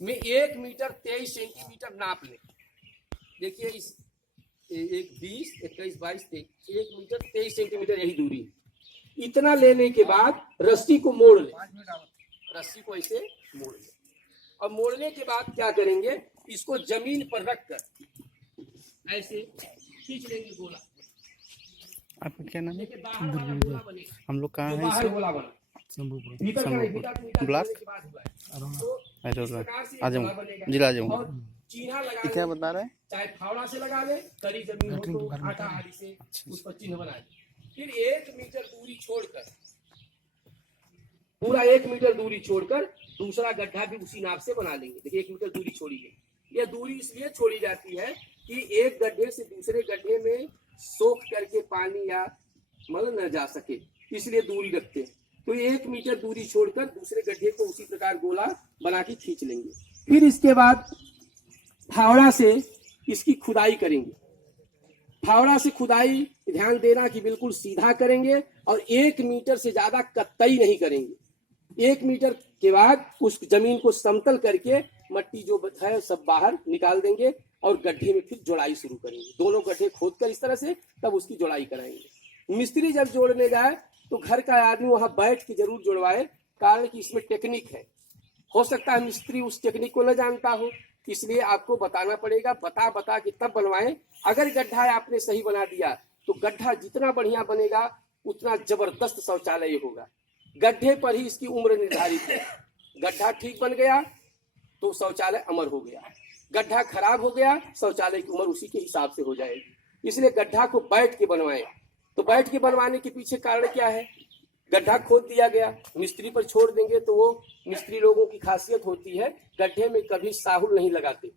में 1 metre 23 centimetre नाप लें। देखिए इस 20, 21, 22, 23, 1 मीटर 23 सेंटीमीटर यही दूरी। इतना लेने के बाद रस्सी को मोड़ लें, रस्सी को ऐसे मोड़ लें। और मोड़ने के बाद क्या करेंगे, इसको जमीन पर रखकर ऐसे खींच लेंगे गोला। आपका क्या नाम है? हम लोग कहाँ हैं? बाहर गोला बना ब्लॉक आजम जिला आजम। चिन्ह लगा क्या बता रहे हैं? चाहे फावड़ा से लगा ले, करी जमीन हो तो आटा आदि से उस पर चिन्ह बना दे। फिर 1 मीटर दूरी छोड़कर, पूरा 1 मीटर दूरी छोड़कर दूसरा गड्ढा भी उसी नाप से बना लेंगे। देखिए 1 मीटर दूरी छोड़ी गई। यह दूरी इसलिए छोड़ी जाती है कि एक गड्ढे से दूसरे गड्ढे में सोख करके पानी या मल न जा सके, इसलिए दूरी रखते हैं। तो 1 मीटर दूरी छोड़कर दूसरे गड्ढे को उसी प्रकार गोला बना के खींच लेंगे। फिर इसके बाद फावड़ा से इसकी खुदाई करेंगे। फावड़ा से खुदाई ध्यान देना कि बिल्कुल सीधा करेंगे और 1 मीटर से ज्यादा कतई नहीं करेंगे। 1 मीटर के बाद उस जमीन को समतल करके मट्टी जो है सब बाहर निकाल देंगे और गड्ढे में फिर जोड़ाई शुरू करेंगे। दोनों गड्ढे खोदकर इस तरह से तब उसकी जोड़ाई कराएंगे। मिस्त्री जब जोड़ने जाए तो घर का आदमी वहां बैठ के जरूर जोड़वाए, कारण कि इसमें टेक्निक है। हो सकता है मिस्त्री उस टेक्निक को न जानता हो, इसलिए आपको बताना पड़ेगा। बता के तब बनवाएं। अगर गड्ढा आपने सही बना दिया तो गड्ढा जितना बढ़िया बनेगा उतना जबरदस्त शौचालय होगा। गड्ढे पर ही इसकी उम्र निर्धारित है। गड्ढा ठीक बन गया तो शौचालय अमर हो गया, गड्ढा खराब हो गया शौचालय की उम्र उसी के हिसाब से हो जाएगी। इसलिए गड्ढा को बैठ के बनवाएं। तो बैठ के बनवाने के पीछे कारण क्या है, गड्ढा खोद दिया गया, मिस्त्री पर छोड़ देंगे तो वो मिस्त्री लोगों की खासियत होती है गड्ढे में कभी साहुल नहीं लगाते,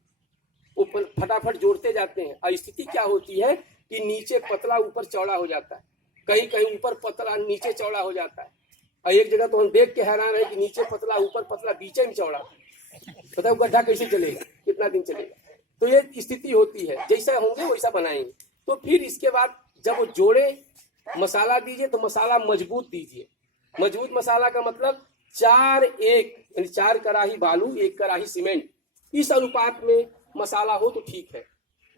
ऊपर फटाफट जोड़ते जाते हैं। और स्थिति क्या होती है कि नीचे पतला ऊपर चौड़ा हो जाता है, कहीं कहीं ऊपर पतला नीचे चौड़ा हो जाता है। और एक जगह तो हम देख के हैरान है कि नीचे पतला ऊपर पतला बीचे में चौड़ा। बताओ गड्ढा कैसे चलेगा, कितना दिन चलेगा। तो ये स्थिति होती है, जैसा होंगे वैसा बनाएंगे। तो फिर इसके बाद जब वो जोड़े मसाला दीजिए तो मसाला मजबूत दीजिए। मजबूत मसाला का मतलब 4-1 यानी 4 कड़ाही बालू 1 कड़ाही सीमेंट, इस अनुपात में मसाला हो तो ठीक है।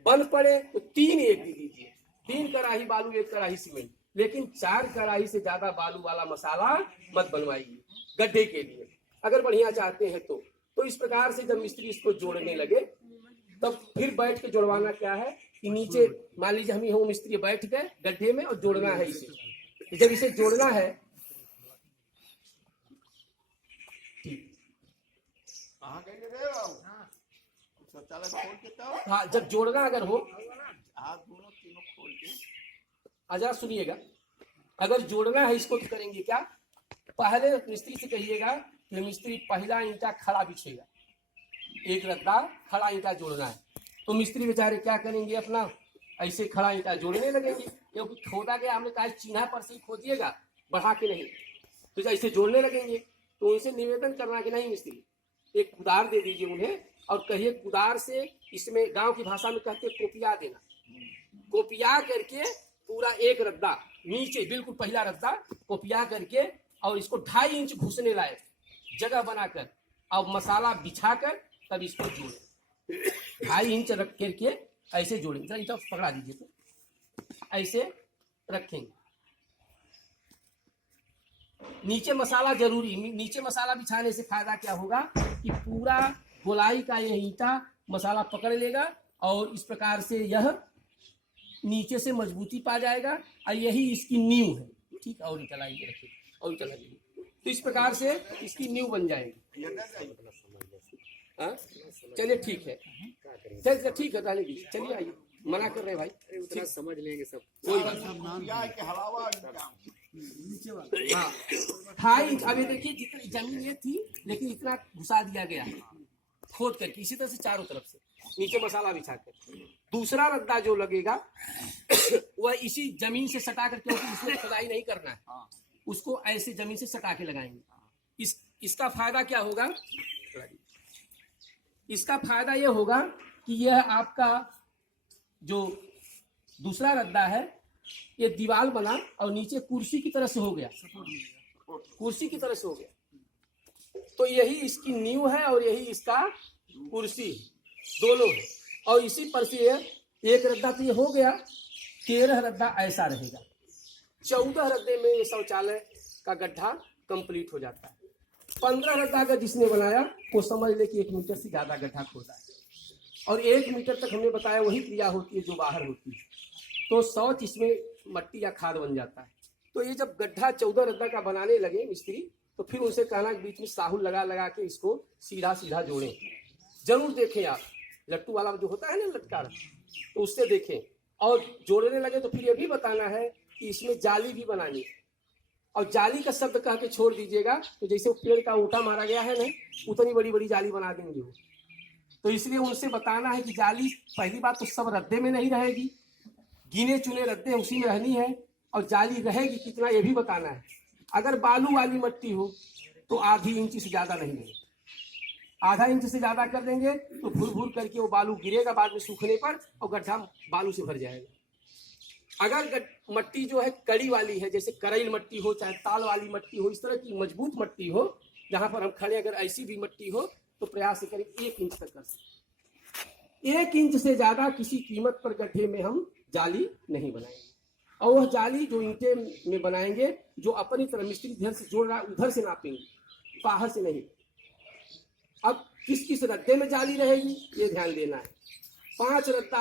बन पड़े तो 3-1 दीजिए, 3 कड़ाही बालू 1 कड़ाही सीमेंट, लेकिन 4 कड़ाही से ज्यादा बालू वाला मसाला मत बनवाइए गड्ढे के लिए, अगर बढ़िया चाहते हैं तो इस प्रकार से जब मिस्त्री इसको जोड़ने लगे तब फिर बैठ के जोड़वाना क्या है कि नीचे मान लीजिए हम ही मिस्त्री बैठ गए गड्ढे में और जोड़ना है इसे। जब इसे जोड़ना है हाँ, जब जोड़ना अगर हो आजा सुनिएगा, अगर जोड़ना है इसको तो करेंगे क्या, पहले मिस्त्री से कहिएगा कि मिस्त्री पहला ईंटा खड़ा बिछेगा, 1 रद्दा खड़ा ईंटा जोड़ना है। तो मिस्त्री बेचारे क्या करेंगे, अपना ऐसे खड़ा ईंटा जोड़ने लगेंगे, क्योंकि खोदा गया हमने कहा चिन्ह पर से खोदिएगा, बढ़ा के नहीं। तो ऐसे जोड़ने लगेंगे तो उनसे निवेदन करना कि नहीं मिस्त्री एक कुदार दे दीजिए उन्हें और कहिए कुदार से, इसमें गांव की भाषा में कहते कोपिया देना, कोपिया करके पूरा 1 रद्दा नीचे बिल्कुल पहला रद्दा कोपिया करके और इसको 2.5 इंच घुसने लायक जगह बनाकर और मसाला बिछाकर तब इसको जोड़े। 2.5 इंच रख करके ऐसे जोड़ेंगे। जरा इतना पकड़ा दीजिए तो ऐसे रखेंगे। नीचे मसाला जरूरी, नीचे मसाला बिछाने से फायदा क्या होगा कि पूरा गोलाई का यह ईंटा मसाला पकड़ लेगा और इस प्रकार से यह नीचे से मजबूती पा जाएगा और यही इसकी नींव है। ठीक, और चलाइए रखिए और चलाइए, तो इस प्रकार से इसकी नींव बन जाएगी। चलिए ठीक है, चलिए ठीक है, चलिए आइए, मना कर रहे भाई, ठीक समझ लेंगे सब, कोई बात। हाँ, अभी देखिए जितनी जमीन ये थी लेकिन इतना घुसा दिया गया खोद करके, इसी तरह से चारों तरफ से नीचे मसाला बिछा कर। दूसरा रद्दा जो लगेगा वह इसी जमीन से सटा कर, क्योंकि इसमें खुदाई नहीं करना है, उसको ऐसे जमीन से सटा के लगाएंगे। इसका फायदा क्या होगा, इसका फायदा यह होगा कि यह आपका जो दूसरा रद्दा है ये दीवार बना और नीचे कुर्सी की तरह से हो गया, कुर्सी की तरह से हो गया। तो यही इसकी नींव है और यही इसका कुर्सी दोनों है। और इसी पर से एक रद्दा तो ये हो गया, 13 रद्दा ऐसा रहेगा। 14 रद्दे में ये शौचालय का गड्ढा कंप्लीट हो जाता है। 15 रद्दा अगर जिसने बनाया वो समझ ले कि 1 मीटर से ज्यादा गड्ढा खोदा है। और 1 मीटर तक हमने बताया वही क्रिया होती है जो बाहर होती है। तो शौच इसमें मट्टी या खाद बन जाता है। तो ये जब गड्ढा 14 रद्दा का बनाने लगे मिस्त्री, तो फिर उनसे कहना बीच में साहुल लगा लगा के इसको सीधा सीधा जोड़ें। जरूर देखें आप, लट्टू वाला जो होता है ना लटका, तो उससे देखें। और जोड़ने लगे तो फिर ये भी बताना है कि इसमें जाली भी बनानी है। और जाली का शब्द कह के छोड़ दीजिएगा, तो जैसे वो पेड़ का ऊँटा मारा गया है ना, उतनी बड़ी बड़ी जाली बना देंगे वो। तो इसलिए उनसे बताना है कि जाली पहली बात तो सब रद्दे में नहीं रहेगी, गिने चुने रद्दे उसी में रहनी है। और जाली रहेगी कितना ये भी बताना है। अगर बालू वाली मट्टी हो तो आधी इंच से ज्यादा नहीं है, आधा इंच से ज्यादा कर देंगे तो भूर भूर करके वो बालू गिरेगा बाद में सूखने पर और गड्ढा बालू से भर जाएगा। अगर मट्टी जो है कड़ी वाली है, जैसे करैल मट्टी हो चाहे ताल वाली मट्टी हो, इस तरह की मजबूत मट्टी हो जहां पर हम खड़े, अगर ऐसी भी मट्टी हो तो प्रयास करें 1 इंच तक कर सकते। 1 इंच से ज्यादा किसी कीमत पर गड्ढे में हम जाली नहीं बनाएंगे। और वह जाली जो ईंटे में बनाएंगे, जो अपनी तरह मिस्त्री इधर से जोड़ रहा है उधर से नापेंगे, बाहर से नहीं। अब किस किस रद्दे में जाली रहेगी ये ध्यान देना है। 5 रद्दा